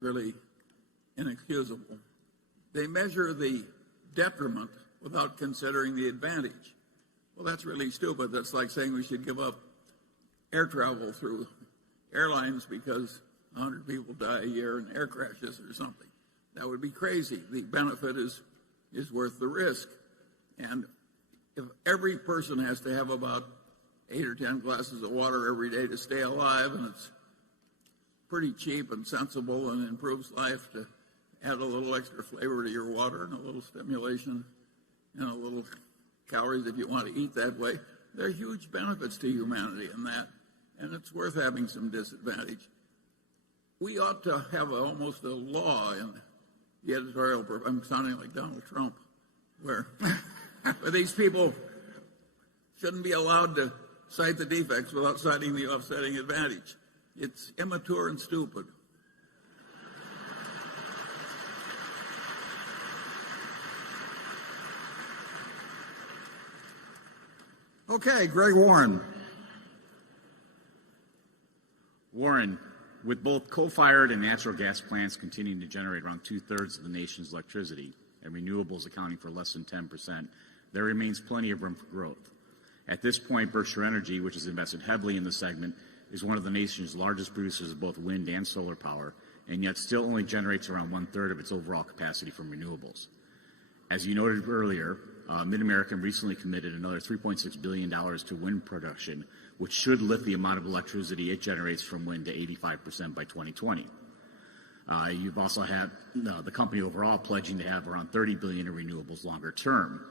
really inexcusable. They measure the detriment without considering the advantage. Well, that's really stupid. That's like saying we should give up air travel through airlines because 100 people die a year in air crashes or something. That would be crazy. The benefit is worth the risk. And if every person has to have about 8 or 10 glasses of water every day to stay alive, and it's pretty cheap and sensible and improves life to add a little extra flavor to your water and a little stimulation and a little calories if you want to eat that way, there are huge benefits to humanity in that, and it's worth having some disadvantage. We ought to have almost a law in the editorial. I'm sounding like Donald Trump, where these people shouldn't be allowed to cite the defects without citing the offsetting advantage. It's immature and stupid. Okay, Greg Warren. Warren, with both coal-fired and natural gas plants continuing to generate around 2/3 of the nation's electricity and renewables accounting for less than 10%, there remains plenty of room for growth. At this point, Berkshire Energy, which has invested heavily in the segment, is one of the nation's largest producers of both wind and solar power, and yet still only generates around 1/3 of its overall capacity from renewables. As you noted earlier, Mid-American recently committed another $3.6 billion to wind production, which should lift the amount of electricity it generates from wind to 85% by 2020. You've also had the company overall pledging to have around $30 billion in renewables longer term.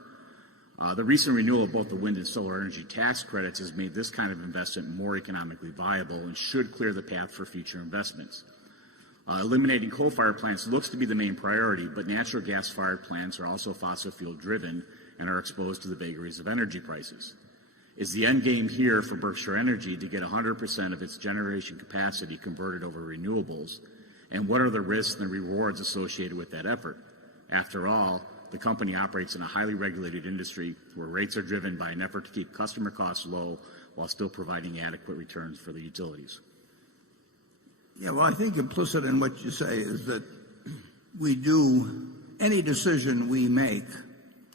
The recent renewal of both the wind and solar energy tax credits has made this kind of investment more economically viable and should clear the path for future investments. Eliminating coal-fired plants looks to be the main priority, but natural gas-fired plants are also fossil fuel-driven and are exposed to the vagaries of energy prices. Is the end game here for Berkshire Energy to get 100% of its generation capacity converted over renewables? And what are the risks and rewards associated with that effort? After all, the company operates in a highly regulated industry where rates are driven by an effort to keep customer costs low while still providing adequate returns for the utilities. Yeah, well, I think implicit in what you say is that we do any decision we make,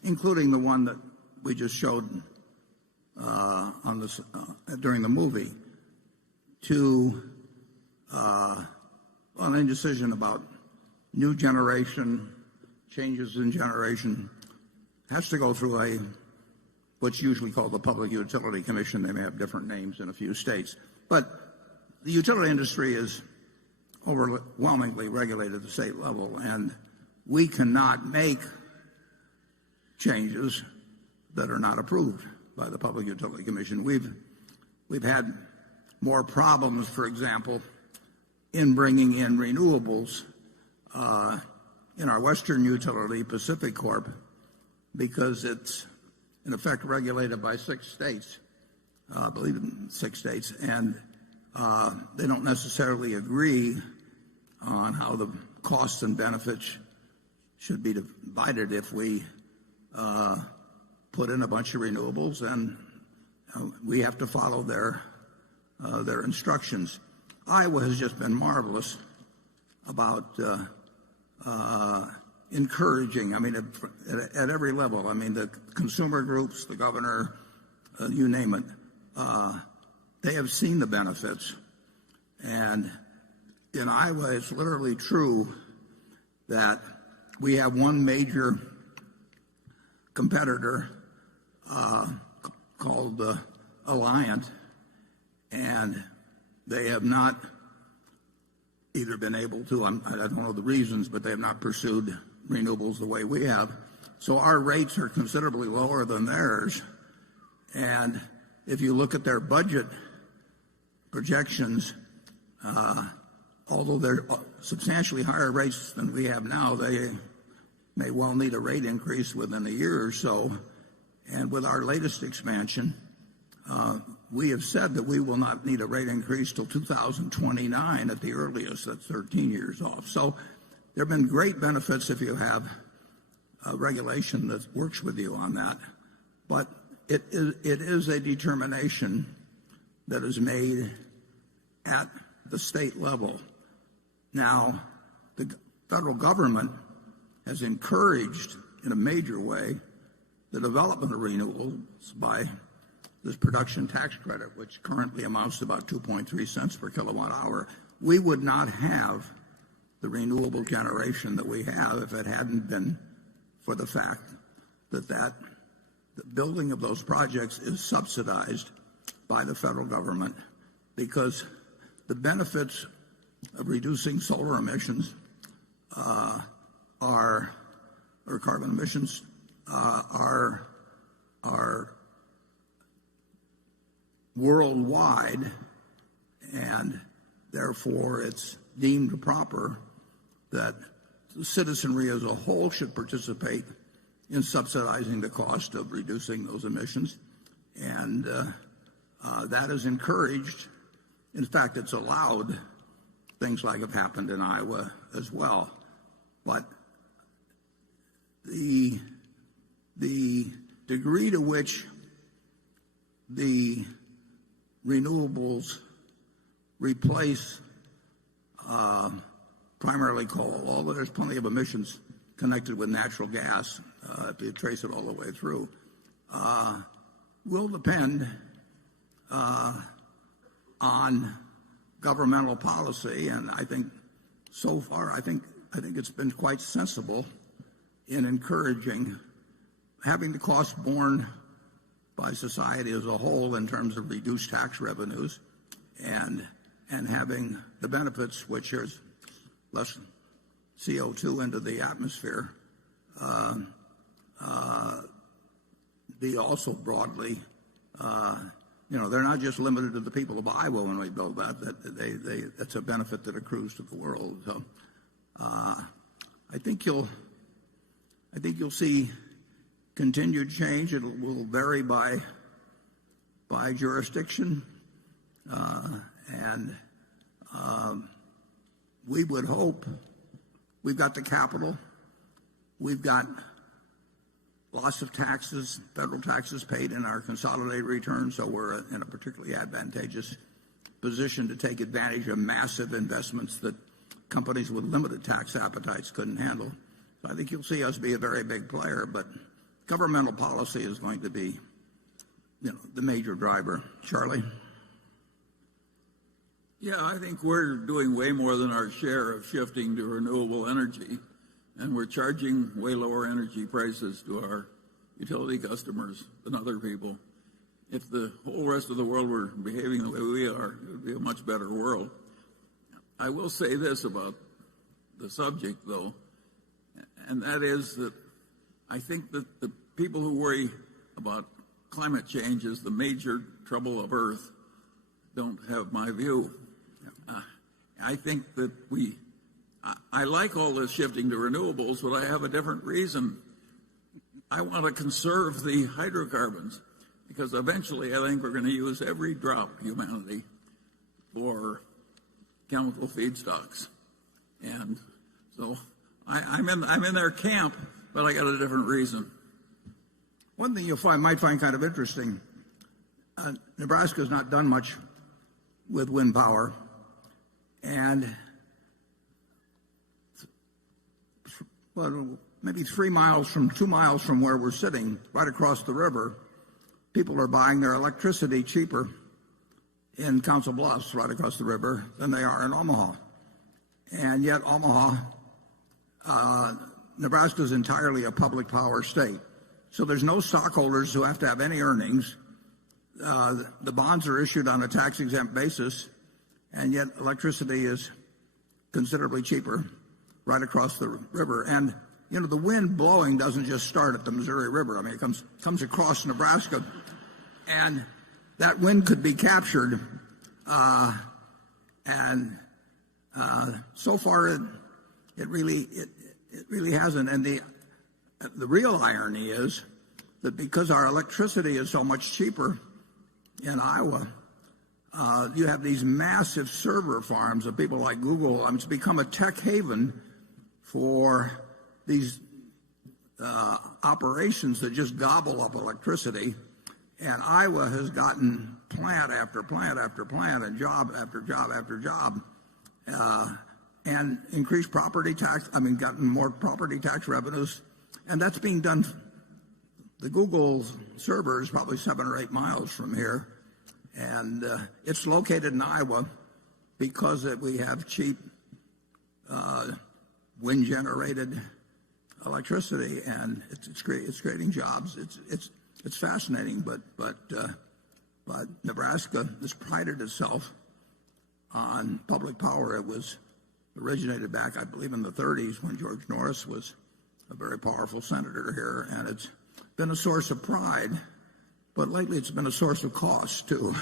including the one that we just showed on this during the movie, to on any decision about new generation, changes in generation, has to go through what's usually called the Public Utility Commission. They may have different names in a few states, but the utility industry is overwhelmingly regulated at the state level, and we cannot make changes that are not approved by the Public Utility Commission. We've had more problems, for example, in bringing in renewables in our western utility, Pacific Corp, because it's in effect regulated by 6 states, I believe in 6 states, and they don't necessarily agree on how the costs and benefits should be divided if we put in a bunch of renewables, and we have to follow their instructions. Iowa has just been marvelous about encouraging, I mean, at every level. I mean, the consumer groups, the governor, you name it, they have seen the benefits. And in Iowa, it's literally true that we have one major competitor called Alliant, and they have not either been able to, I don't know the reasons, but they have not pursued renewables the way we have. So our rates are considerably lower than theirs. And if you look at their budget projections, although they're substantially higher rates than we have now, they may well need a rate increase within a year or so. And with our latest expansion, we have said that we will not need a rate increase till 2029 at the earliest. That's 13 years off. So there have been great benefits if you have a regulation that works with you on that. But it is a determination that is made at the state level. Now, the federal government has encouraged in a major way the development of renewables by this production tax credit, which currently amounts to about 2.3 cents per kilowatt hour. We would not have the renewable generation that we have if it hadn't been for the fact that the building of those projects is subsidized by the federal government, because the benefits of reducing solar emissions or carbon emissions are worldwide, and therefore it's deemed proper that the citizenry as a whole should participate in subsidizing the cost of reducing those emissions, and that is encouraged. In fact, it's allowed. Things like have happened in Iowa as well. But the degree to which the renewables replace primarily coal, although there's plenty of emissions connected with natural gas, if you trace it all the way through, will depend on governmental policy. And I think so far, I think it's been quite sensible in encouraging having the cost borne by society as a whole in terms of reduced tax revenues, and having the benefits, which is less CO2 into the atmosphere, be also broadly, they're not just limited to the people of Iowa when we build that. That's a benefit that accrues to the world. So I think you'll see continued change. It will vary by jurisdiction, and we would hope we've got the capital, we've got lots of taxes, federal taxes paid in our consolidated returns, so we're in a particularly advantageous position to take advantage of massive investments that companies with limited tax appetites couldn't handle. So I think you'll see us be a very big player, but governmental policy is going to be, the major driver. Charlie? Yeah, I think we're doing way more than our share of shifting to renewable energy, and we're charging way lower energy prices to our utility customers than other people. If the whole rest of the world were behaving the way we are, it would be a much better world. I will say this about the subject, though, and that is that I think that the people who worry about climate change as the major trouble of Earth don't have my view. I think that I like all this shifting to renewables, but I have a different reason. I want to conserve the hydrocarbons, because eventually I think we're going to use every drop, humanity, for chemical feedstocks. And so I'm in their camp, but I got a different reason. One thing might find kind of interesting, Nebraska's not done much with wind power, and maybe 2 miles from where we're sitting, right across the river, people are buying their electricity cheaper in Council Bluffs, right across the river, than they are in Omaha. And yet Omaha, Nebraska is entirely a public power state. So there's no stockholders who have to have any earnings. The bonds are issued on a tax-exempt basis, and yet electricity is considerably cheaper right across the river. And, the wind blowing doesn't just start at the Missouri River. I mean, it comes across Nebraska, and that wind could be captured. So far, it really hasn't. And the real irony is that because our electricity is so much cheaper in Iowa, you have these massive server farms of people like Google. It's become a tech haven for these operations that just gobble up electricity. And Iowa has gotten plant after plant after plant and job after job after job. and increased property tax. Gotten more property tax revenues, and that's being done. The Google server is probably 7 or 8 miles from here, and it's located in Iowa because we have cheap wind-generated electricity, and it's creating jobs. It's fascinating, but Nebraska has prided itself on public power. It was originated back, I believe, in the 30s when George Norris was a very powerful senator here, and it's been a source of pride, but lately it's been a source of cost too.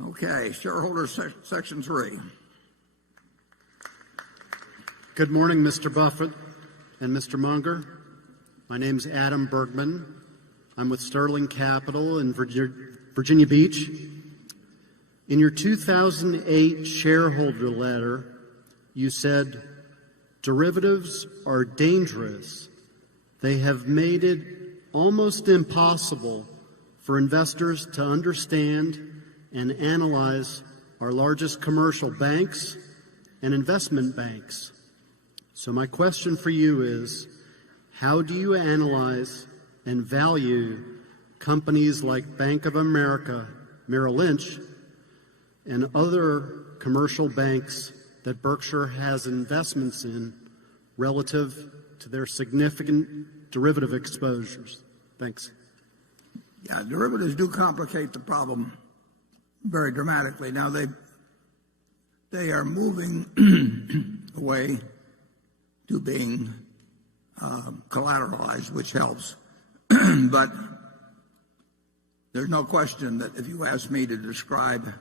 Okay, shareholders section 3. Good morning, Mr. Buffett and Mr. Munger. My name's Adam Bergman. I'm with Sterling Capital in Virginia Beach. In your 2008 shareholder letter, you said, derivatives are dangerous. They have made it almost impossible for investors to understand and analyze our largest commercial banks and investment banks. So my question for you is, how do you analyze and value companies like Bank of America, Merrill Lynch, and other commercial banks that Berkshire has investments in relative to their significant derivative exposures? Thanks. Yeah, derivatives do complicate the problem very dramatically. Now they are moving away to being collateralized, which helps. But there's no question that if you ask me to describe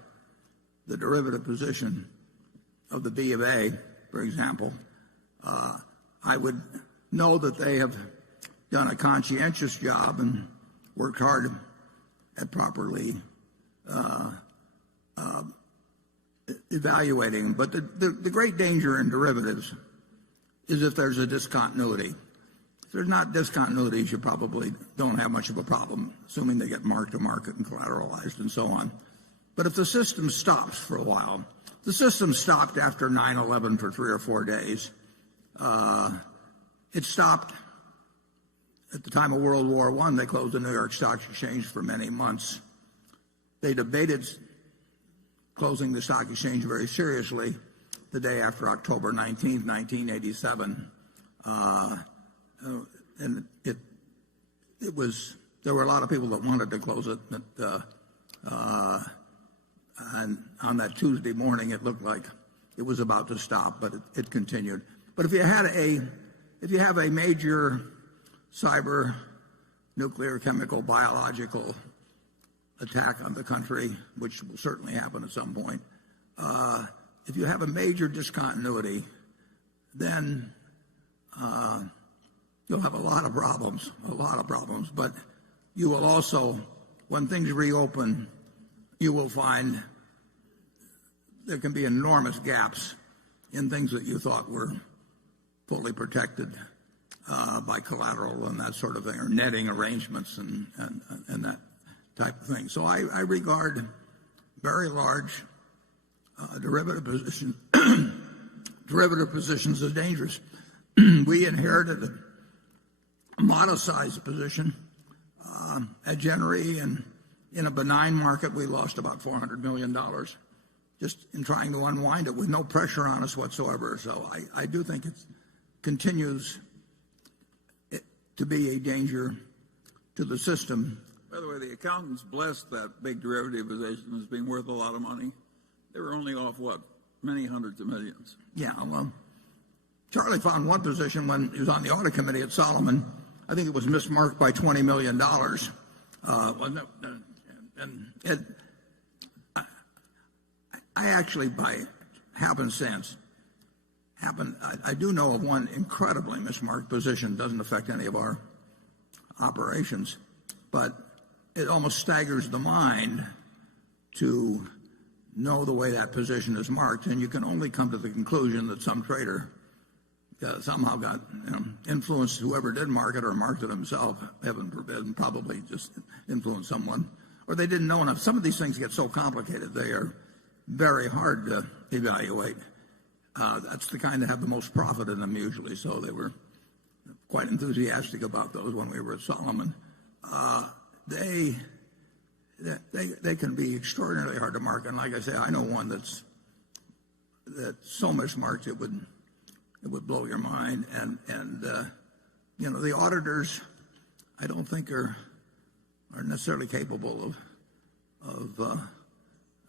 the derivative position of the B of A, for example, I would know that they have done a conscientious job and worked hard at properly evaluating. But the great danger in derivatives is if there's a discontinuity. If there's not discontinuities, you probably don't have much of a problem, assuming they get marked to market and collateralized and so on. But if the system stops for a while, the system stopped after 9/11 for 3 or 4 days. It stopped at the time of World War I. They closed the New York Stock Exchange for many months. They debated closing the stock exchange very seriously the day after October 19th, 1987. And it was, there were a lot of people that wanted to close it, and on that Tuesday morning it looked like it was about to stop, but it continued. But if you have a major cyber, nuclear, chemical, biological attack on the country, which will certainly happen at some point, if you have a major discontinuity, then you'll have a lot of problems. But you will also, when things reopen, you will find there can be enormous gaps in things that you thought were fully protected by collateral and that sort of thing, or netting arrangements and that type of thing. So I regard very large derivative positions as dangerous. We inherited a modest-sized position at Genery, and in a benign market, we lost about $400 million just in trying to unwind it with no pressure on us whatsoever. So I do think it continues to be a danger to the system. By the way, the accountants blessed that big derivative position as being worth a lot of money. They were only off, what, many hundreds of millions. Yeah, well, Charlie found one position when he was on the audit committee at Solomon. I think it was mismarked by $20 million. I actually, by happenstance, I do know of one incredibly mismarked position. Doesn't affect any of our operations, but it almost staggers the mind to know the way that position is marked, and you can only come to the conclusion that some trader somehow got influenced whoever did mark it, or marked it himself, heaven forbid, and probably just influenced someone, or they didn't know enough. Some of these things get so complicated they are very hard to evaluate. That's the kind that have the most profit in them usually. So they were quite enthusiastic about those when we were at Solomon. They can be extraordinarily hard to mark. And like I say, I know one that's so mismarked it would blow your mind. And the auditors, I don't think are necessarily capable of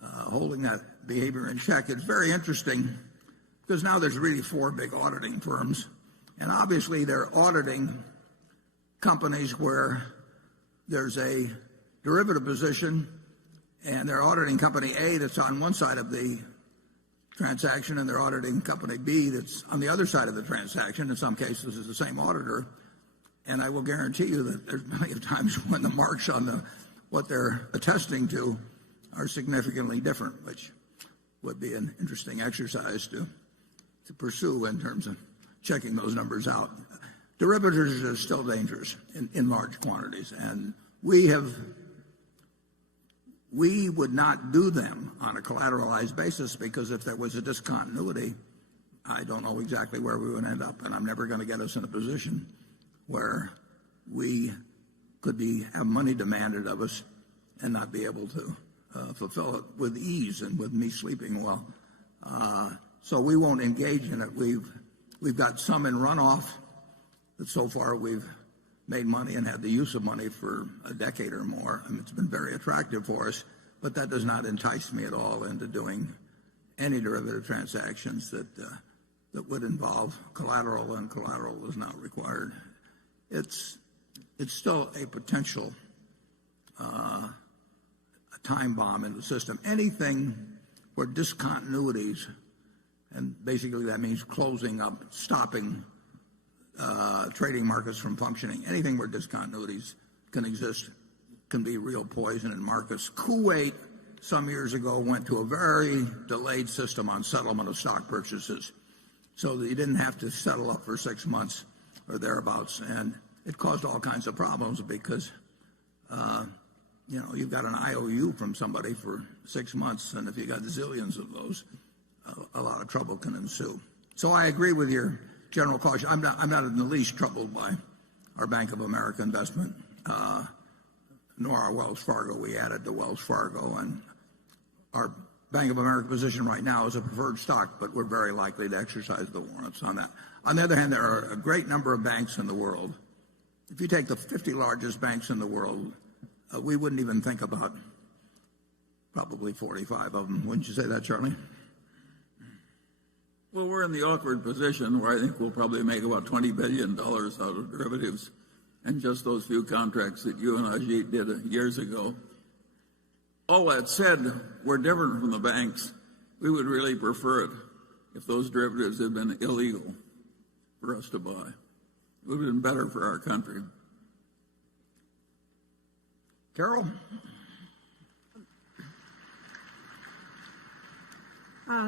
holding that behavior in check. It's very interesting because now there's really 4 big auditing firms, and obviously they're auditing companies where there's a derivative position, and they're auditing company A that's on one side of the transaction, and they're auditing company B that's on the other side of the transaction. In some cases, it's the same auditor. And I will guarantee you that there's plenty of times when the marks on what they're attesting to are significantly different, which would be an interesting exercise to pursue in terms of checking those numbers out. Derivatives are still dangerous in large quantities, and we would not do them on a collateralized basis because if there was a discontinuity, I don't know exactly where we would end up, and I'm never going to get us in a position where we could have money demanded of us and not be able to fulfill it with ease and with me sleeping well. So we won't engage in it. We've got some in runoff that so far we've made money and had the use of money for a decade or more. I mean, it's been very attractive for us, but that does not entice me at all into doing any derivative transactions that would involve collateral, and collateral is not required. It's still a potential a time bomb in the system. Anything where discontinuities, and basically that means closing up, stopping trading markets from functioning, anything where discontinuities can exist can be real poison in markets. Kuwait some years ago went to a very delayed system on settlement of stock purchases so that you didn't have to settle up for 6 months or thereabouts, and it caused all kinds of problems because you've got an IOU from somebody for 6 months, and if you got zillions of those, a lot of trouble can ensue. So I agree with your general caution. I'm not in the least troubled by our Bank of America investment, nor our Wells Fargo. We added to Wells Fargo, and our Bank of America position right now is a preferred stock, but we're very likely to exercise the warrants on that. On the other hand, there are a great number of banks in the world. If you take the 50 largest banks in the world, we wouldn't even think about probably 45 of them. Wouldn't you say that, Charlie? Well, we're in the awkward position where I think we'll probably make about $20 billion out of derivatives and just those few contracts that you and Ajit did years ago. All that said, we're different from the banks. We would really prefer it if those derivatives had been illegal for us to buy. It would have been better for our country. Carol?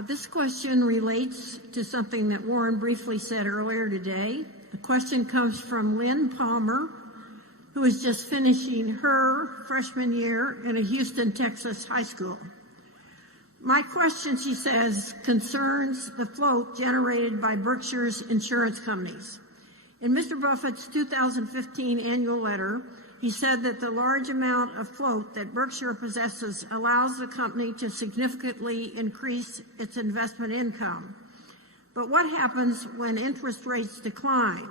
This question relates to something that Warren briefly said earlier today. The question comes from Lynn Palmer, who is just finishing her freshman year in a Houston, Texas high school. My question, she says, concerns the float generated by Berkshire's insurance companies. In Mr. Buffett's 2015 annual letter, he said that the large amount of float that Berkshire possesses allows the company to significantly increase its investment income. But what happens when interest rates decline?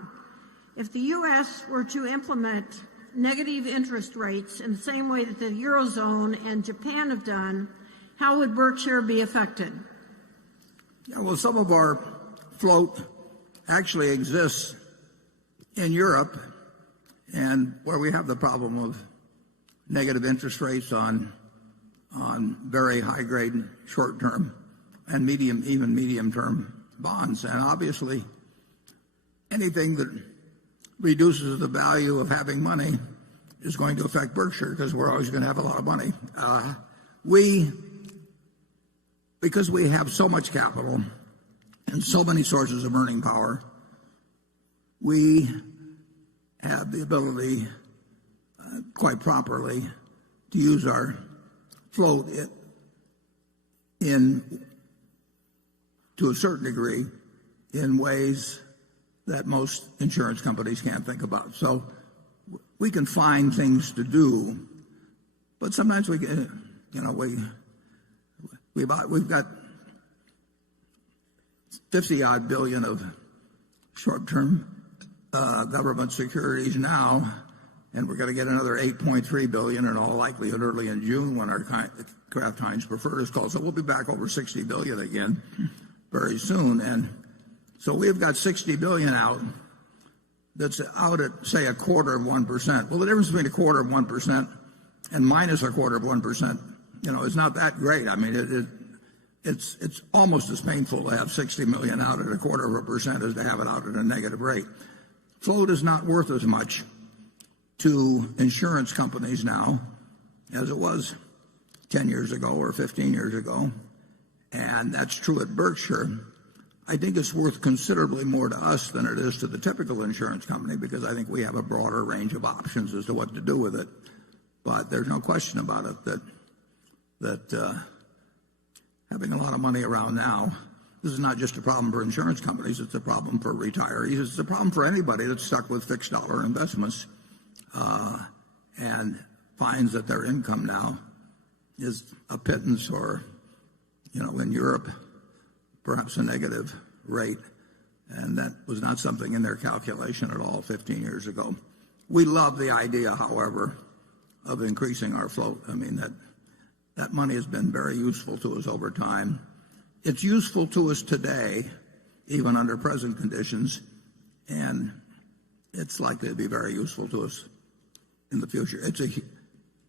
If the U.S. were to implement negative interest rates in the same way that the Eurozone and Japan have done, how would Berkshire be affected? Yeah, well, some of our float actually exists in Europe, and where we have the problem of negative interest rates on very high-grade short-term and medium-term bonds. And obviously, anything that reduces the value of having money is going to affect Berkshire because we're always going to have a lot of money. Because we have so much capital and so many sources of earning power, we have the ability, quite properly, to use our float to to a certain degree in ways that most insurance companies can't think about. So we can find things to do, but sometimes we've got 50-odd billion of short-term government securities now, and we're going to get another 8.3 billion in all likelihood early in June when our Kraft Heinz preferred is called. So we'll be back over 60 billion again very soon. And so we've got 60 billion out that's out at, say, 1/4%. Well, the difference between 1/4% and minus 1/4%, is not that great. I mean, it's almost as painful to have 60 million out at 1/4% as to have it out at a negative rate. Float is not worth as much to insurance companies now as it was 10 years ago or 15 years ago, and that's true at Berkshire. I think it's worth considerably more to us than it is to the typical insurance company because I think we have a broader range of options as to what to do with it. But there's no question about it that having a lot of money around now, this is not just a problem for insurance companies, it's a problem for retirees. It's a problem for anybody that's stuck with fixed dollar investments and finds that their income now is a pittance or, in Europe, perhaps a negative rate. And that was not something in their calculation at all 15 years ago. We love the idea, however, of increasing our float. I mean, that money has been very useful to us over time. It's useful to us today, even under present conditions, and it's likely to be very useful to us in the future.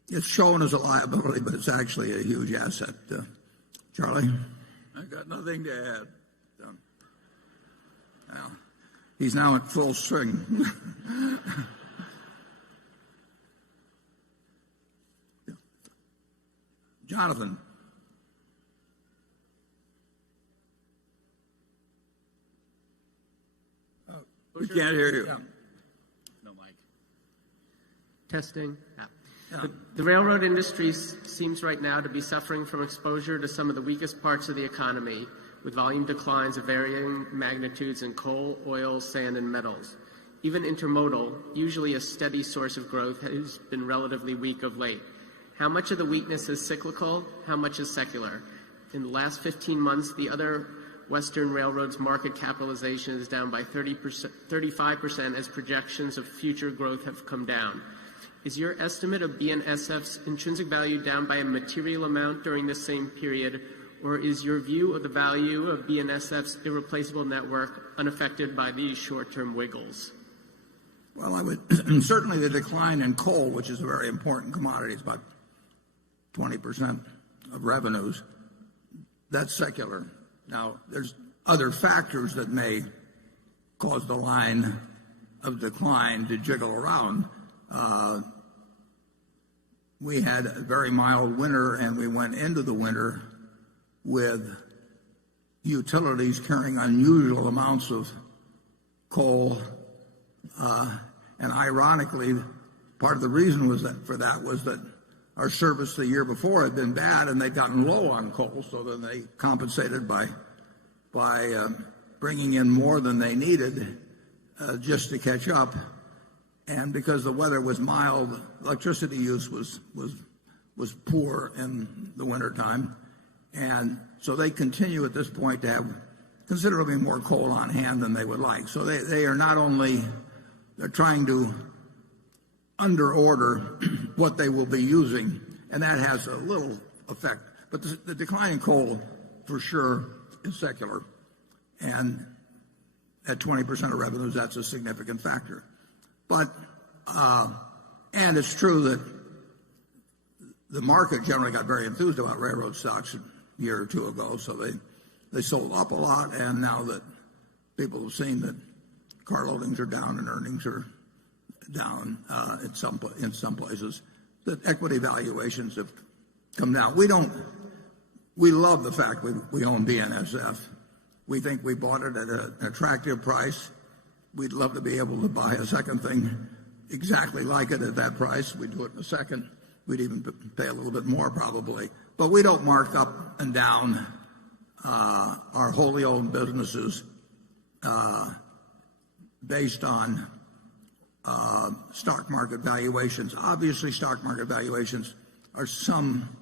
It's shown as a liability, but it's actually a huge asset. Charlie? I got nothing to add. Well, he's now in full swing. Jonathan? We can't hear you. No mic. Testing. Yeah. The railroad industry seems right now to be suffering from exposure to some of the weakest parts of the economy, with volume declines of varying magnitudes in coal, oil, sand, and metals. Even intermodal, usually a steady source of growth, has been relatively weak of late. How much of the weakness is cyclical? How much is secular? In the last 15 months, the other Western railroads' market capitalization is down by 35% as projections of future growth have come down. Is your estimate of BNSF's intrinsic value down by a material amount during this same period, or is your view of the value of BNSF's irreplaceable network unaffected by these short-term wiggles? Well, I would certainly the decline in coal, which is a very important commodity, it's about 20% of revenues. That's secular. Now, there's other factors that may cause the line of decline to jiggle around. We had a very mild winter, and we went into the winter with utilities carrying unusual amounts of coal. And ironically, part of the reason was that our service the year before had been bad, and they'd gotten low on coal, so then they compensated by bringing in more than they needed just to catch up. And because the weather was mild, electricity use was poor in the wintertime. And so they continue at this point to have considerably more coal on hand than they would like. So they are not only, they're trying to underorder what they will be using, and that has a little effect. But the decline in coal, for sure, is secular. And at 20% of revenues, that's a significant factor. But, and it's true that the market generally got very enthused about railroad stocks a year or two ago, so they sold up a lot, and now that people have seen that car loadings are down and earnings are down in some places, that equity valuations have come down. We love the fact we own BNSF. We think we bought it at an attractive price. We'd love to be able to buy a second thing exactly like it at that price. We'd do it in a second. We'd even pay a little bit more probably. But we don't mark up and down our wholly owned businesses based on stock market valuations. Obviously, stock market valuations are some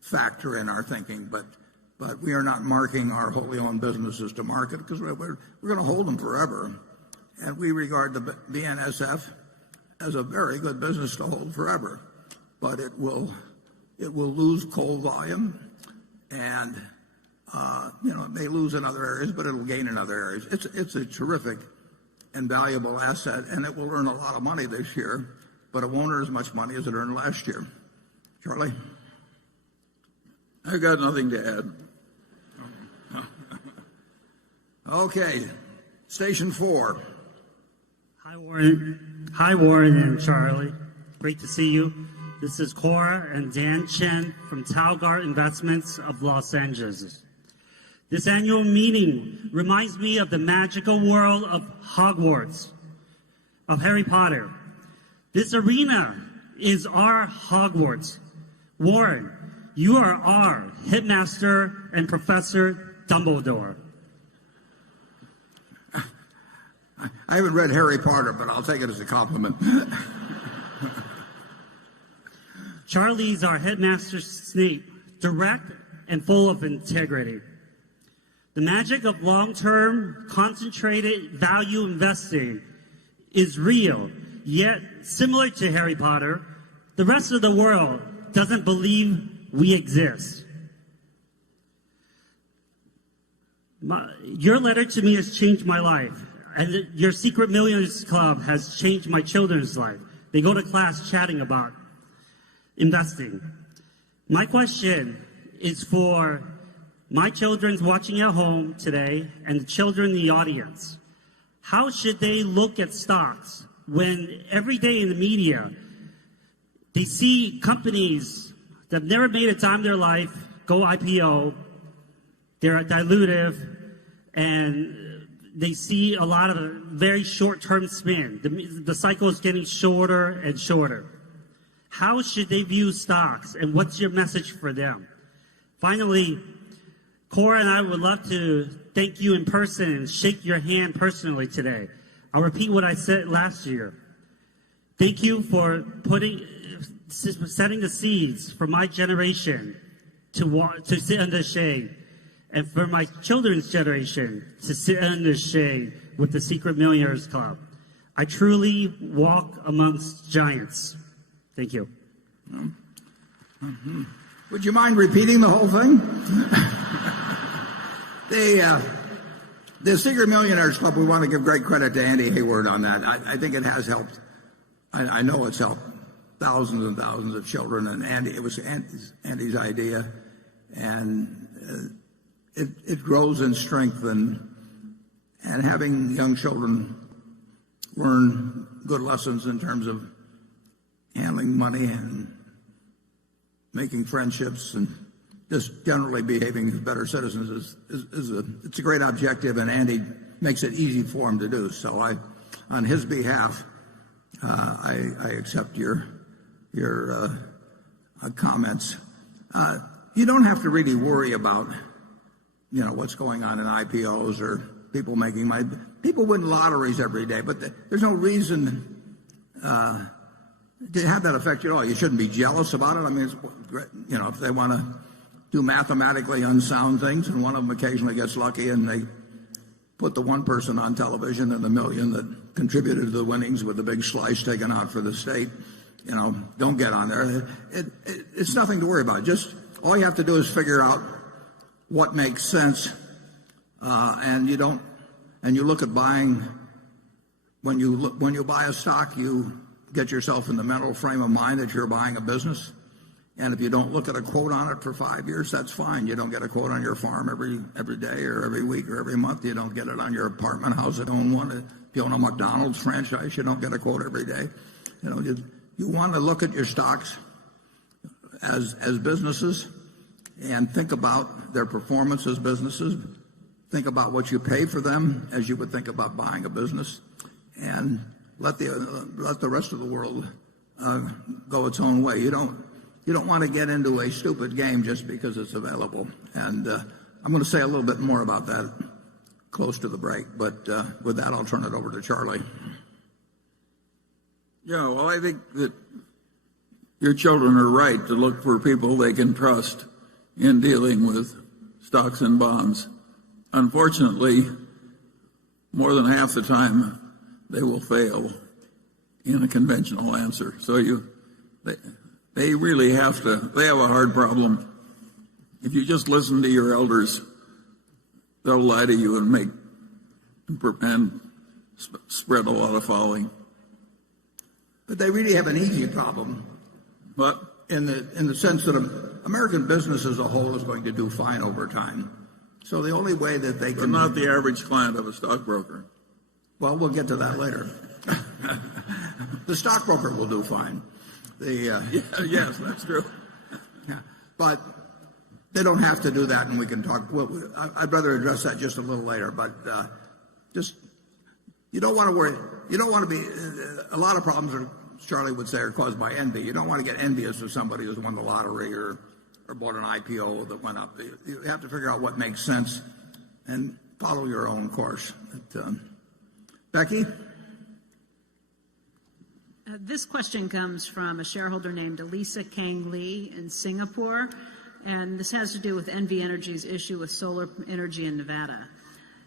factor in our thinking, but we are not marking our wholly owned businesses to market because we're going to hold them forever. And we regard the BNSF as a very good business to hold forever. But it will lose coal volume, and it may lose in other areas, but it'll gain in other areas. It's a terrific and valuable asset, and it will earn a lot of money this year, but it won't earn as much money as it earned last year. Charlie? I've got nothing to add. Okay, Station 4. Hi, Warren and Charlie. Great to see you. This is Cora and Dan Chen from Talgard Investments of Los Angeles. This annual meeting reminds me of the magical world of Hogwarts, of Harry Potter. This arena is our Hogwarts. Warren, you are our headmaster and Professor Dumbledore. I haven't read Harry Potter, but I'll take it as a compliment. Charlie's our headmaster Snape, direct and full of integrity. The magic of long-term, concentrated value investing is real, yet similar to Harry Potter, the rest of the world doesn't believe we exist. Your letter to me has changed my life, and your Secret Millionaires Club has changed my children's life. They go to class chatting about investing. My question is for my children watching at home today and the children in the audience. How should they look at stocks when every day in the media they see companies that have never made a dime in their life go IPO, they're dilutive, and they see a lot of very short-term spin. The cycle is getting shorter and shorter. How should they view stocks, and what's your message for them? Finally, Cora and I would love to thank you in person and shake your hand personally today. I'll repeat what I said last year. Thank you for setting the seeds for my generation to sit in the shade, and for my children's generation to sit in the shade with the Secret Millionaires Club. I truly walk amongst giants. Thank you. Mm-hmm. Would you mind repeating the whole thing? The Secret Millionaires Club, we want to give great credit to Andy Hayward on that. I think it has helped. I know it's helped thousands and thousands of children, and it was Andy's idea, and it grows in strength, and having young children learn good lessons in terms of handling money and making friendships and just generally behaving as better citizens it's a great objective, and Andy makes it easy for him to do. So on his behalf, I accept your comments. You don't have to really worry about what's going on in IPOs or people making money. People win lotteries every day, but there's no reason to have that affect you at all. You shouldn't be jealous about it. I mean, it's great. If they want to do mathematically unsound things, and one of them occasionally gets lucky, and they put the one person on television in the million that contributed to the winnings with a big slice taken out for the state, don't get on there. It's nothing to worry about. Just all you have to do is figure out what makes sense, and you look at buying. When you buy a stock, you get yourself in the mental frame of mind that you're buying a business. And if you don't look at a quote on it for 5 years, that's fine. You don't get a quote on your farm every day or every week or every month. You don't get it on your apartment house at own one. If you own a McDonald's franchise, you don't get a quote every day. You want to look at your stocks as businesses and think about their performance as businesses. Think about what you pay for them as you would think about buying a business, and let the rest of the world go its own way. You don't want to get into a stupid game just because it's available. And I'm going to say a little bit more about that close to the break, but with that, I'll turn it over to Charlie. Yeah, well, I think that your children are right to look for people they can trust in dealing with stocks and bonds. Unfortunately, more than half the time, they will fail in a conventional answer. So they really they have a hard problem. If you just listen to your elders, they'll lie to you and spread a lot of folly. But they really have an easy problem. But in the sense that American business as a whole is going to do fine over time. So the only way that they they're can... not the average client of a stockbroker. Well, we'll get to that later. The stockbroker will do fine. Yes, that's true. Yeah, but they don't have to do that, and we can talk. Well, I'd rather address that just a little later. But just you don't want to worry. You don't want to be. A lot of problems, Charlie would say, are caused by envy. You don't want to get envious of somebody who's won the lottery or bought an IPO that went up. You have to figure out what makes sense and follow your own course. Becky? This question comes from a shareholder named Elisa Kang Lee in Singapore, and this has to do with NV Energy's issue with solar energy in Nevada.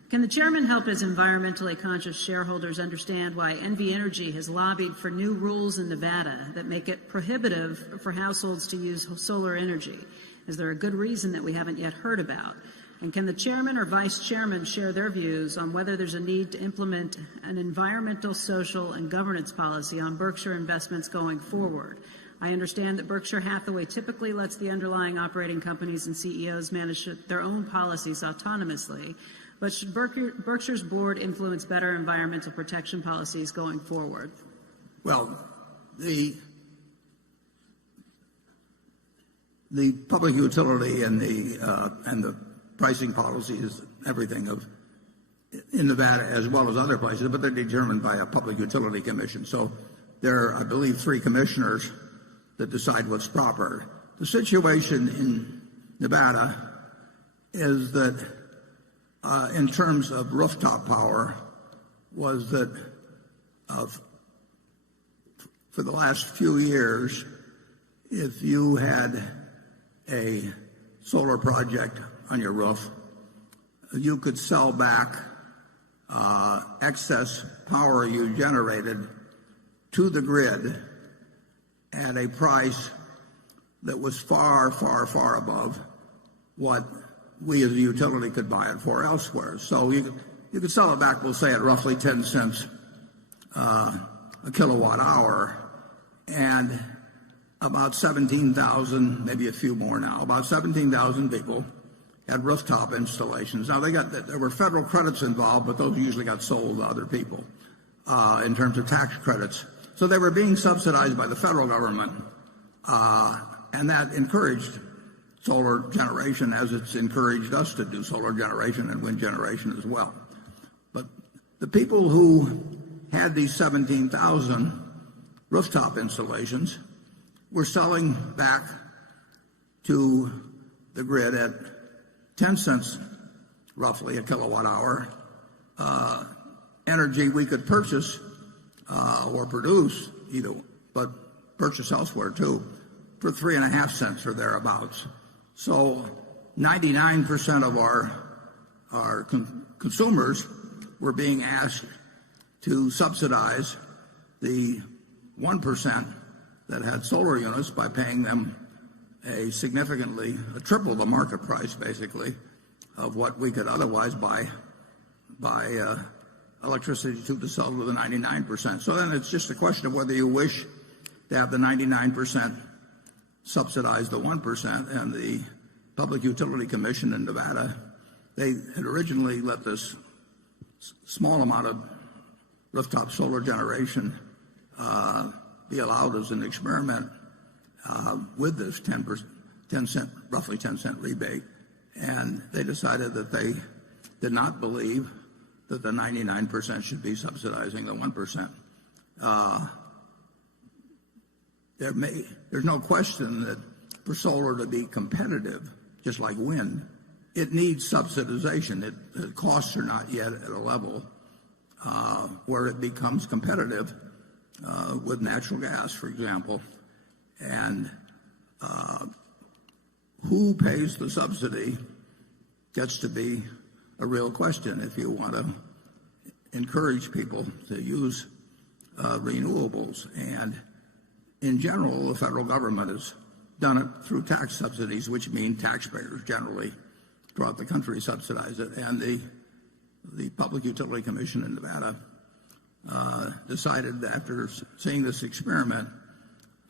Can the chairman help his environmentally conscious shareholders understand why NV Energy has lobbied for new rules in Nevada that make it prohibitive for households to use solar energy? Is there a good reason that we haven't yet heard about? And can the chairman or vice chairman share their views on whether there's a need to implement an environmental, social, and governance policy on Berkshire investments going forward? I understand that Berkshire Hathaway typically lets the underlying operating companies and CEOs manage their own policies autonomously, but should Berkshire's board influence better environmental protection policies going forward? Well, the public utility and the pricing policies, everything in Nevada as well as other places, but they're determined by a public utility commission. So there are, I believe, 3 commissioners that decide what's proper. The situation in Nevada is that in terms of rooftop power was that for the last few years, if you had a solar project on your roof, you could sell back excess power you generated to the grid at a price that was far, far, far above what we as a utility could buy it for elsewhere. So you could sell it back, we'll say, at roughly 10 cents a kilowatt hour, and about 17,000, maybe a few more now, about 17,000 people had rooftop installations. Now there were federal credits involved, but those usually got sold to other people in terms of tax credits. So they were being subsidized by the federal government, and that encouraged solar generation as it's encouraged us to do solar generation and wind generation as well. But the people who had these 17,000 rooftop installations were selling back to the grid at 10 cents roughly a kilowatt hour energy we could purchase or produce either, but purchase elsewhere too, for 3.5 cents or thereabouts. So 99% of our consumers were being asked to subsidize the 1% that had solar units by paying them a triple the market price, basically, of what we could otherwise buy electricity to sell to the 99%. So then it's just a question of whether you wish to have the 99% subsidize the 1%. And the Public Utility Commission in Nevada, they had originally let this small amount of rooftop solar generation be allowed as an experiment with this roughly 10 cent rebate. And they decided that they did not believe that the 99% should be subsidizing the 1%. There's no question that for solar to be competitive, just like wind, it needs subsidization. The costs are not yet at a level where it becomes competitive with natural gas, for example. And who pays the subsidy gets to be a real question if you want to encourage people to use renewables. And in general, the federal government has done it through tax subsidies, which mean taxpayers generally throughout the country subsidize it. And the Public Utility Commission in Nevada decided, after seeing this experiment,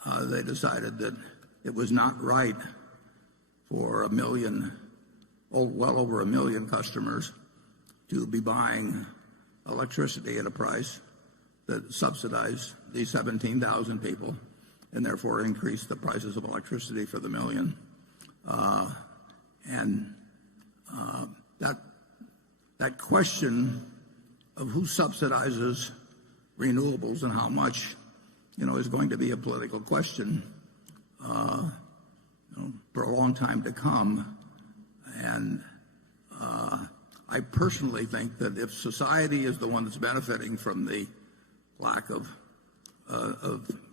they decided that it was not right for well over a million customers to be buying electricity at a price that subsidized these 17,000 people and therefore increased the prices of electricity for the million. That question of who subsidizes renewables and how much, is going to be a political question for a long time to come. And I personally think that if society is the one that's benefiting from the lack of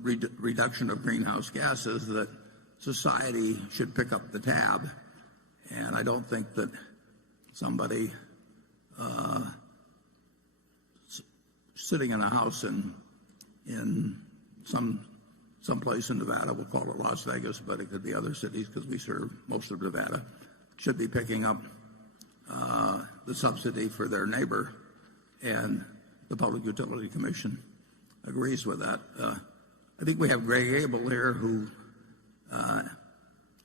reduction of greenhouse gases, that society should pick up the tab. And I don't think that somebody sitting in a house in some place in Nevada, we'll call it Las Vegas, but it could be other cities because we serve most of Nevada, should be picking up the subsidy for their neighbor, and the Public Utility Commission agrees with that. I think we have Greg Abel here, who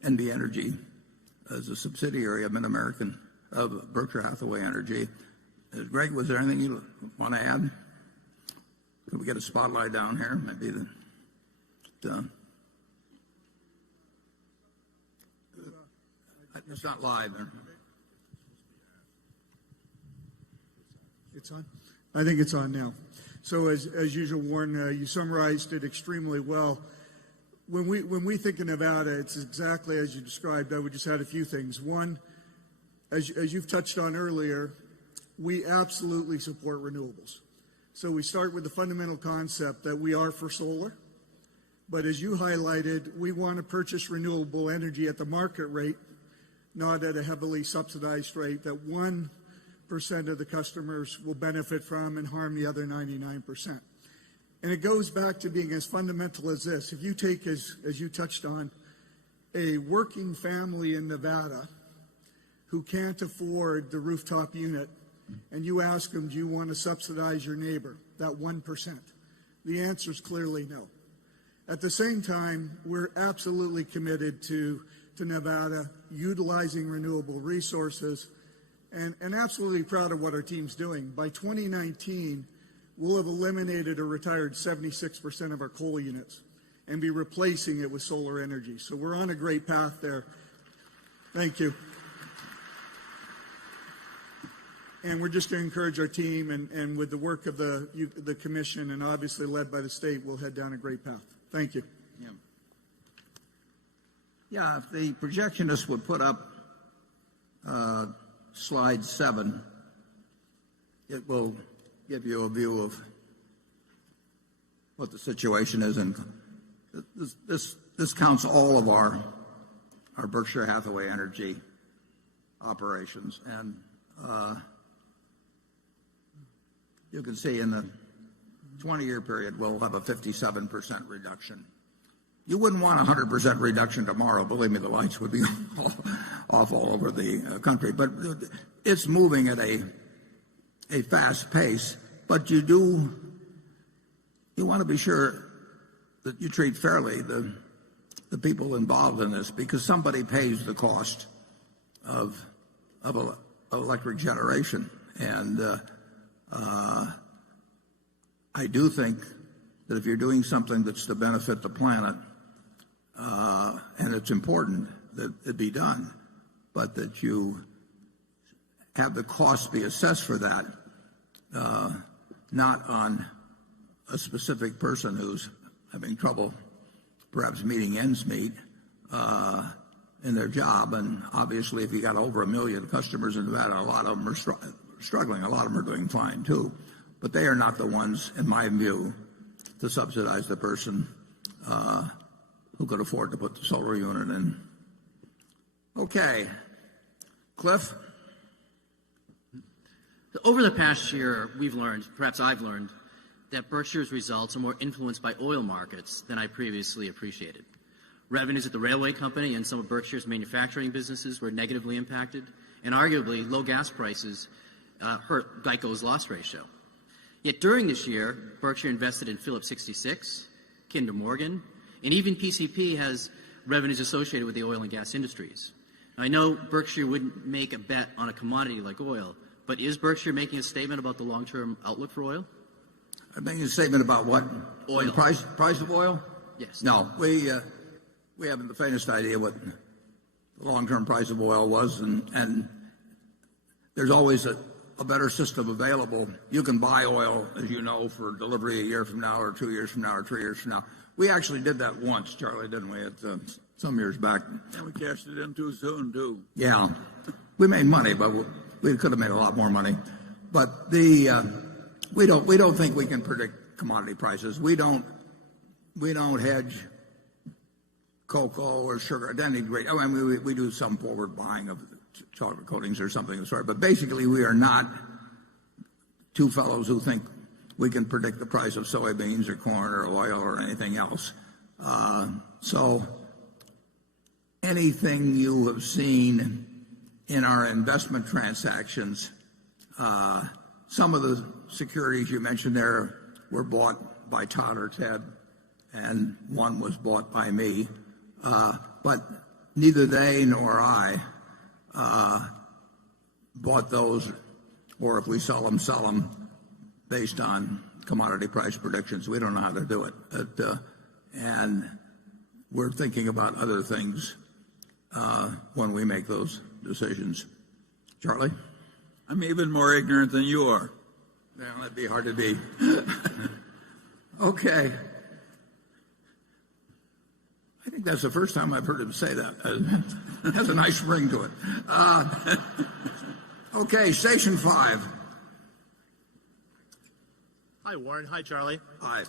NB Energy is a subsidiary of of Berkshire Hathaway Energy. Greg, was there anything you want to add? Could we get a spotlight down here? Maybe it's not live. It's on? I think it's on now. So as usual, Warren, you summarized it extremely well. When we think of Nevada, it's exactly as you described. I would just add a few things. One, as you've touched on earlier, we absolutely support renewables. So we start with the fundamental concept that we are for solar. But as you highlighted, we want to purchase renewable energy at the market rate, not at a heavily subsidized rate that 1% of the customers will benefit from and harm the other 99%. And it goes back to being as fundamental as this. If you take, as you touched on, a working family in Nevada who can't afford the rooftop unit, and you ask them, do you want to subsidize your neighbor, that 1%? The answer is clearly no. At the same time, we're absolutely committed to Nevada utilizing renewable resources, and absolutely proud of what our team's doing. By 2019, we'll have eliminated or retired 76% of our coal units and be replacing it with solar energy. So we're on a great path there. Thank you. And we're just going to encourage our team, and with the work of the commission and obviously led by the state, we'll head down a great path. Thank you. Yeah, if the projectionist would put up slide 7, it will give you a view of what the situation is. And this counts all of our Berkshire Hathaway Energy operations. And you can see in the 20-year period, we'll have a 57% reduction. You wouldn't want a 100% reduction tomorrow. Believe me, the lights would be off all over the country. But it's moving at a fast pace. But you want to be sure that you treat fairly the people involved in this, because somebody pays the cost of electric generation. And I do think that if you're doing something that's to benefit the planet, and it's important that it be done, but that you have the cost be assessed for that, not on a specific person who's having trouble perhaps meeting ends meet, in their job. And obviously, if you got over 1 million customers in Nevada, a lot of them are struggling. A lot of them are doing fine too. But they are not the ones, in my view, to subsidize the person who could afford to put the solar unit in. Okay. Cliff? Over the past year, we've learned, perhaps I've learned, that Berkshire's results are more influenced by oil markets than I previously appreciated. Revenues at the railway company and some of Berkshire's manufacturing businesses were negatively impacted, and arguably low gas prices hurt GEICO's loss ratio. Yet during this year, Berkshire invested in Phillips 66, Kinder Morgan, and even PCP has revenues associated with the oil and gas industries. Now, I know Berkshire wouldn't make a bet on a commodity like oil, but is Berkshire making a statement about the long-term outlook for oil? I'm making a statement about what? Oil. The price of oil? Yes. No, we haven't the faintest idea what the long-term price of oil was, and there's always a better system available. You can buy oil, as you know, for delivery a year from now, or 2 years from now, or 3 years from now. We actually did that once, Charlie, didn't we? At some years back. And we cashed it in too soon, too. Yeah, we made money, but we could have made a lot more money. But we don't think we can predict commodity prices. We don't hedge cocoa or sugar at any rate. I mean, we do some forward buying of chocolate coatings or something of the sort. But basically, we are not two fellows who think we can predict the price of soybeans or corn or oil or anything else. So anything you have seen in our investment transactions, some of the securities you mentioned there were bought by Todd or Ted, and one was bought by me. But neither they nor I bought those, or if we sell them based on commodity price predictions. We don't know how to do it. And we're thinking about other things when we make those decisions. Charlie? I'm even more ignorant than you are. Well, that'd be hard to be. Okay. I think that's the first time I've heard him say that. It has a nice ring to it. Okay, Station 5. Hi, Warren. Hi, Charlie. Hi.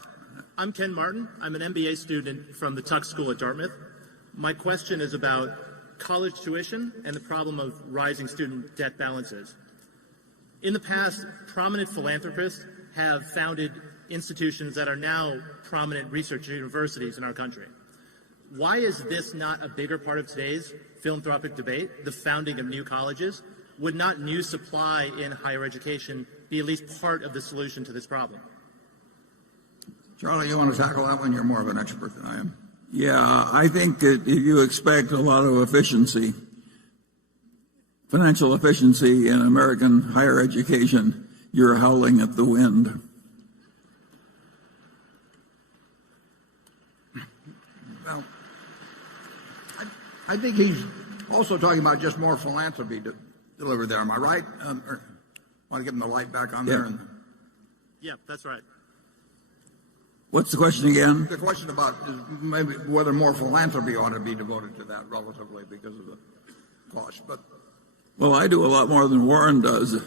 I'm Ken Martin. I'm an MBA student from the Tuck School at Dartmouth. My question is about college tuition and the problem of rising student debt balances. In the past, prominent philanthropists have founded institutions that are now prominent research universities in our country. Why is this not a bigger part of today's philanthropic debate, the founding of new colleges? Would not new supply in higher education be at least part of the solution to this problem? Charlie, you want to tackle that one? You're more of an expert than I am. Yeah, I think that if you expect a lot of efficiency, financial efficiency in American higher education, you're howling at the wind. Well, I think he's also talking about just more philanthropy delivered there. Am I right? Or want to give him the light back on there? Yeah, that's right. What's the question again? The question about is maybe whether more philanthropy ought to be devoted to that relatively because of the cost. But well, I do a lot more than Warren does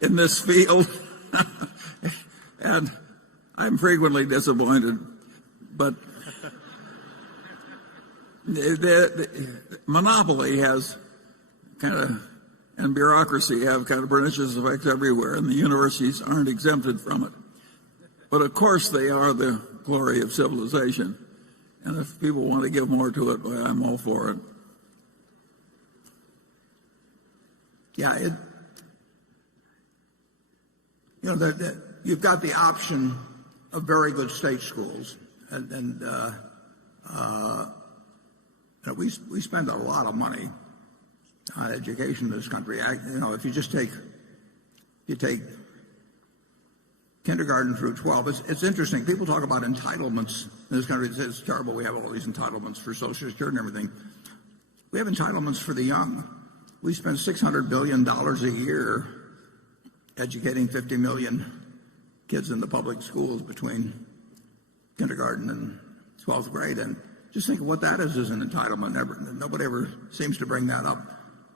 in this field, and I'm frequently disappointed. But the monopoly has kind of, and bureaucracy have kind of pernicious effects everywhere, and the universities aren't exempted from it. But of course they are the glory of civilization. And if people want to give more to it, well, I'm all for it. yeah, you've got the option of very good state schools, and we spend a lot of money on education in this country. If you take kindergarten through 12, it's interesting. People talk about entitlements in this country. It's terrible we have all these entitlements for Social Security and everything. We have entitlements for the young. We spend $600 billion a year educating 50 million kids in the public schools between kindergarten and 12th grade. And just think of what that is as an entitlement. Nobody ever seems to bring that up.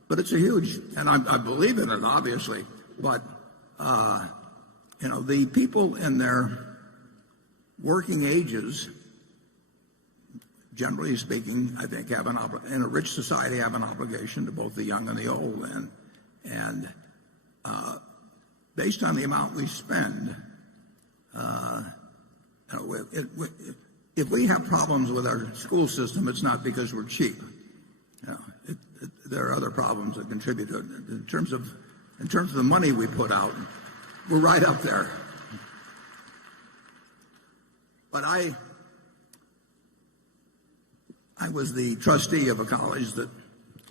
But it's a huge, and I believe in it, obviously. But, the people in their working ages, generally speaking, I think in a rich society, have an obligation to both the young and the old. And based on the amount we spend, if we have problems with our school system, it's not because we're cheap. There are other problems that contribute to it. In terms of the money we put out, we're right up there. But I was the trustee of a college that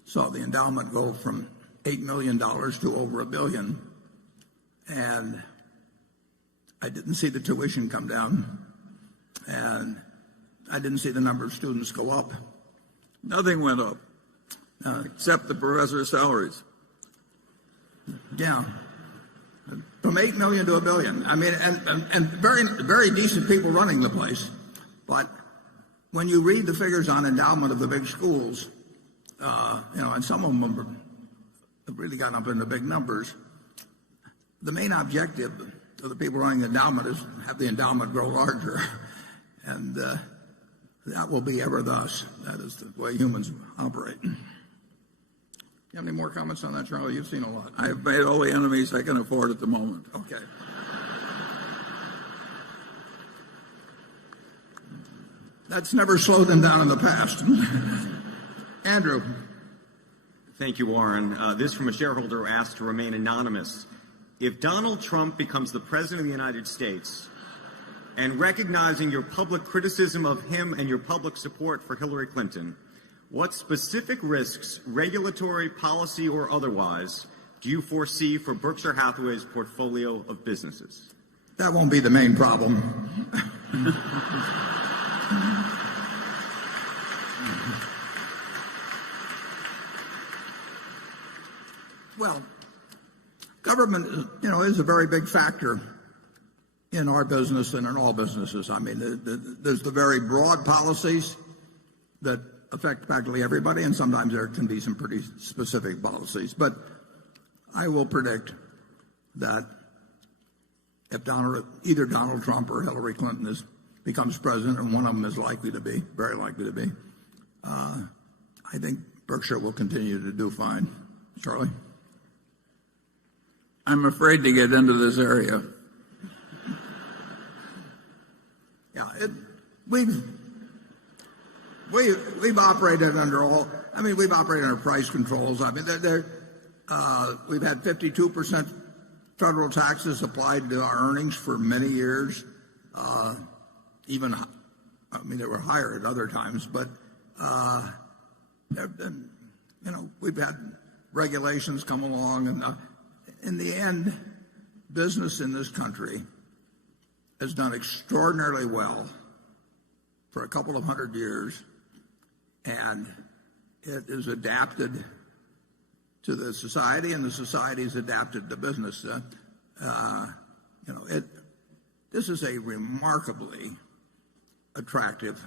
saw the endowment go from $8 million to over $1 billion, and I didn't see the tuition come down, and I didn't see the number of students go up. Nothing went up, except the professors' salaries. Yeah. From 8 million to 1 billion. I mean, and very, very decent people running the place. But when you read the figures on endowment of the big schools, and some of them have really gotten up into big numbers, the main objective of the people running the endowment is to have the endowment grow larger. And that will be ever thus. That is the way humans operate. You have any more comments on that, Charlie? You've seen a lot. I've made all the enemies I can afford at the moment. Okay. That's never slowed them down in the past. Andrew. Thank you, Warren. This from a shareholder who asked to remain anonymous. If Donald Trump becomes the President of the United States, and recognizing your public criticism of him and your public support for Hillary Clinton, what specific risks, regulatory, policy, or otherwise, do you foresee for Berkshire Hathaway's portfolio of businesses? That won't be the main problem. Well, government, is a very big factor in our business and in all businesses. I mean, there's the very broad policies that affect practically everybody, and sometimes there can be some pretty specific policies. But I will predict that if either Donald Trump or Hillary Clinton becomes president, and one of them is likely to be, very likely to be, I think Berkshire will continue to do fine. Charlie? I'm afraid to get into this area. Yeah, we've operated under we've operated under price controls. I mean, we've had 52% federal taxes applied to our earnings for many years. They were higher at other times, but we've had regulations come along, and in the end, business in this country has done extraordinarily well for a couple of hundred years, and it is adapted to the society, and the society is adapted to business. This is a remarkably attractive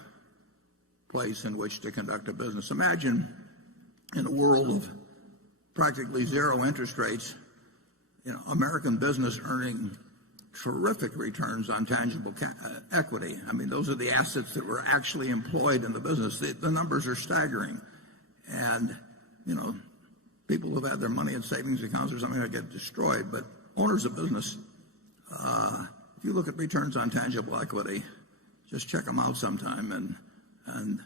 place in which to conduct a business. Imagine in a world of practically zero interest rates, American business earning terrific returns on tangible equity. I mean, those are the assets that were actually employed in the business. The numbers are staggering. And, people who've had their money in savings accounts or something that get destroyed. But owners of business, if you look at returns on tangible equity, just check them out sometime. And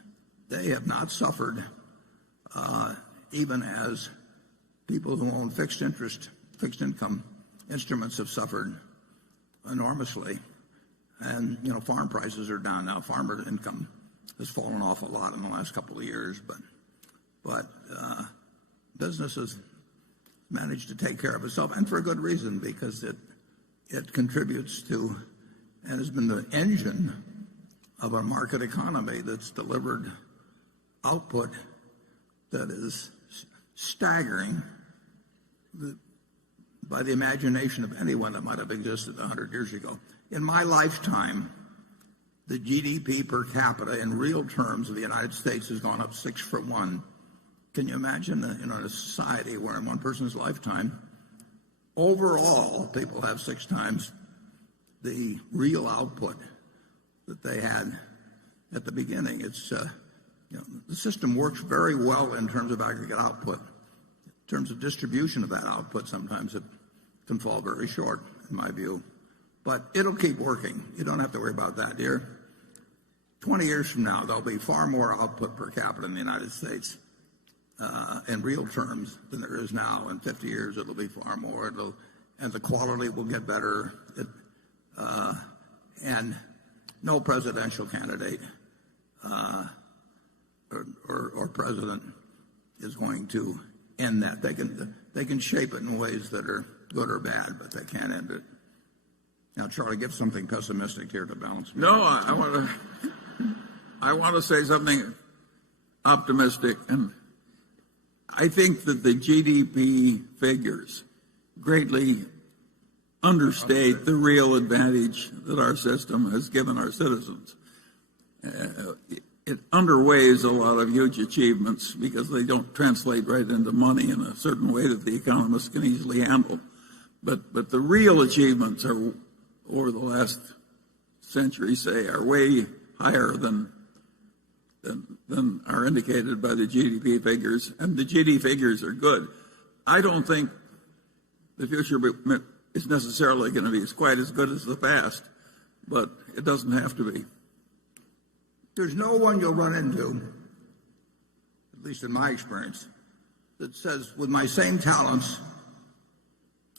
they have not suffered, even as people who own fixed income instruments have suffered enormously. And, farm prices are down now. Farmer income has fallen off a lot in the last couple of years, but business has managed to take care of itself, and for a good reason, because it contributes to and has been the engine of a market economy that's delivered output that is staggering by the imagination of anyone that might have existed 100 years ago. In my lifetime, the GDP per capita in real terms of the United States has gone up 6 for 1. Can you imagine in a society where in one person's lifetime, overall, people have 6 times the real output that they had at the beginning? It's the system works very well in terms of aggregate output. In terms of distribution of that output, sometimes it can fall very short, in my view. But it'll keep working. You don't have to worry about that, dear. 20 years from now, there'll be far more output per capita in the United States in real terms than there is now. In 50 years, it'll be far more. And the quality will get better. And no presidential candidate or president is going to end that. They can shape it in ways that are good or bad, but they can't end it. Now, Charlie, give something pessimistic here to balance. No, I want to say something optimistic, and I think that the GDP figures greatly understate the real advantage that our system has given our citizens. It underweighs a lot of huge achievements because they don't translate right into money in a certain way that the economists can easily handle. But the real achievements are, over the last century, say, are way higher than are indicated by the GDP figures, and the GDP figures are good. I don't think the future is necessarily going to be quite as good as the past, but it doesn't have to be. There's no one you'll run into, at least in my experience, that says, with my same talents,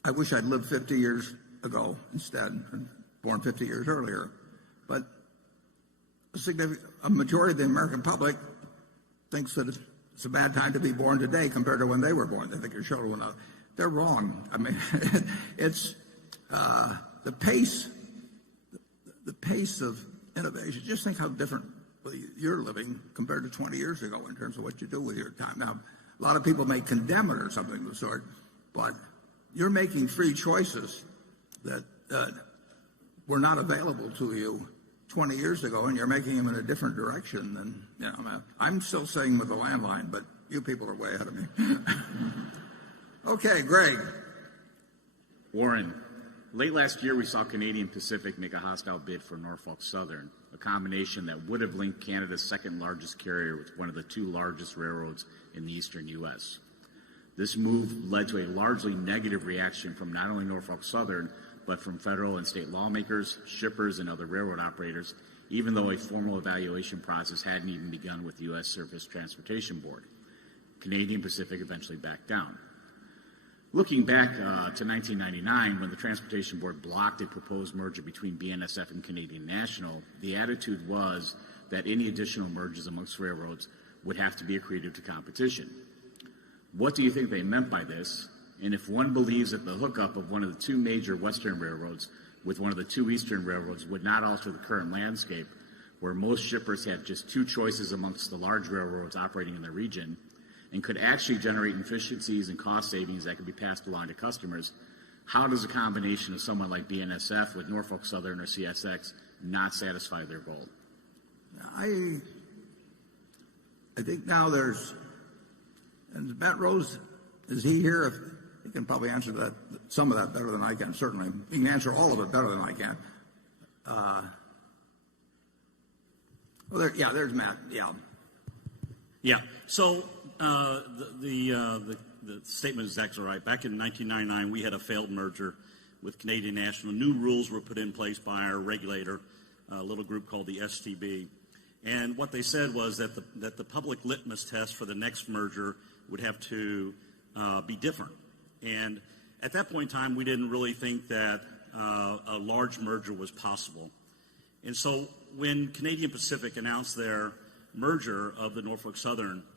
I wish I'd lived 50 years ago instead, and born 50 years earlier. But a majority of the American public thinks that it's a bad time to be born today compared to when they were born. They think your children went out. They're wrong. I mean, it's the pace of innovation. Just think how different you're living compared to 20 years ago in terms of what you do with your time. Now, a lot of people may condemn it or something of the sort, but you're making free choices that were not available to you 20 years ago, and you're making them in a different direction than, I'm still saying with the landline, but you people are way ahead of me. Okay, Greg. Warren, late last year we saw Canadian Pacific make a hostile bid for Norfolk Southern, a combination that would have linked Canada's second largest carrier with one of the 2 largest railroads in the eastern U.S. This move led to a largely negative reaction from not only Norfolk Southern, but from federal and state lawmakers, shippers, and other railroad operators, even though a formal evaluation process hadn't even begun with the U.S. Surface Transportation Board. Canadian Pacific eventually backed down. Looking back to 1999, when the Transportation Board blocked a proposed merger between BNSF and Canadian National, the attitude was that any additional mergers amongst railroads would have to be accretive to competition. What do you think they meant by this? And if one believes that the hookup of one of the 2 major western railroads with one of the 2 eastern railroads would not alter the current landscape, where most shippers have just 2 choices amongst the large railroads operating in the region, and could actually generate efficiencies and cost savings that could be passed along to customers, how does a combination of someone like BNSF with Norfolk Southern or CSX not satisfy their goal? I think now and Matt Rose, is he here? He can probably answer that, some of that better than I can, certainly. He can answer all of it better than I can. There's Matt, Yeah, so the statement is exactly right. Back in 1999, we had a failed merger with Canadian National. New rules were put in place by our regulator, a little group called the STB. And what they said was that the public litmus test for the next merger would have to be different. And at that point in time, we didn't really think that a large merger was possible. And so when Canadian Pacific announced their merger of the Norfolk Southern